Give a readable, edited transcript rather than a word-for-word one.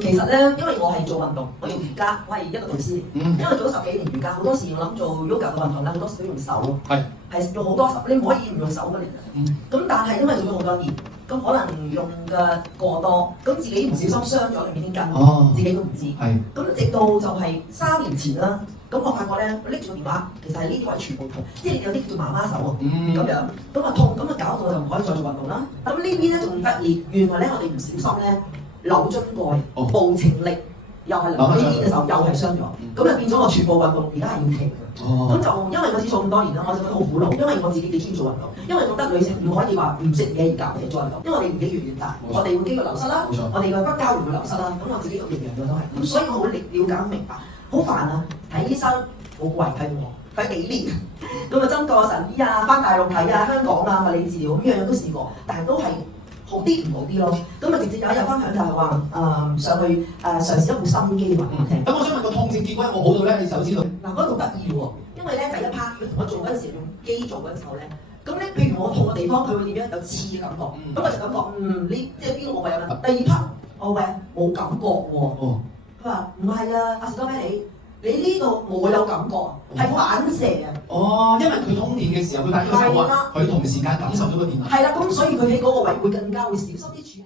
其實咧，因為我係做運動，我做瑜伽，我係一個導師。因為做咗10幾年瑜伽，好多時我諗做 yoga 嘅運動咧，好多時都用手，係用好多手，你唔可以唔用手嘅嚟。咁但係因為做咗好多年，咁可能用嘅過多，咁自己唔小心傷咗裏面啲筋，自己都唔知。咁直到就係3年前啦，咁我發覺咧，我拎住個電話，其實係呢啲位全部痛，即係有啲叫媽媽手啊，咁樣，咁啊痛，咁啊搞到就唔可以再做運動啦。咁呢邊咧仲得意，原來咧我哋唔小心咧。扭樽蓋、無情力，又係呢邊嘅手又係傷咗，咁就變咗我全部運動而家係要停嘅。咁就因為我只做咁多年啦，我就覺得好苦惱，因為我自己幾中意做運動，因為覺得女性唔可以話唔食嘢而減肥做運動，因為我哋年紀越大，我哋會肌肉流失啦，我哋嘅骨膠原會流失啦，咁我自己個營養嘅都係，咁所以我好了解明白，好煩啊！睇醫生好貴睇我，睇幾年，咁啊針過神醫啊，翻大陸睇啊，香港啊物理治療咁樣樣都試過，但係都係。好啲唔好啲咯，咁啊直接有一日分享就係話上去嘗試一部心機話我聽。咁我想問個痛症結果有冇好到咧？你手指度嗱嗰度得意喎，因為咧第一 part 佢同我做嗰陣時用機做嗰陣時候咧，咁咧譬如我痛嘅地方佢會點樣有刺嘅感覺，咁我就感覺你即係邊個部位有問題。第二 part 我喂冇感覺喎，佢話唔係啊，阿士多啤梨。你呢度冇有感覺，係反射啊！因為佢通電嘅時候，佢戴咗手環，佢同時間感受到個電流。係啦，咁所以佢喺嗰個位會更加會小心啲處理。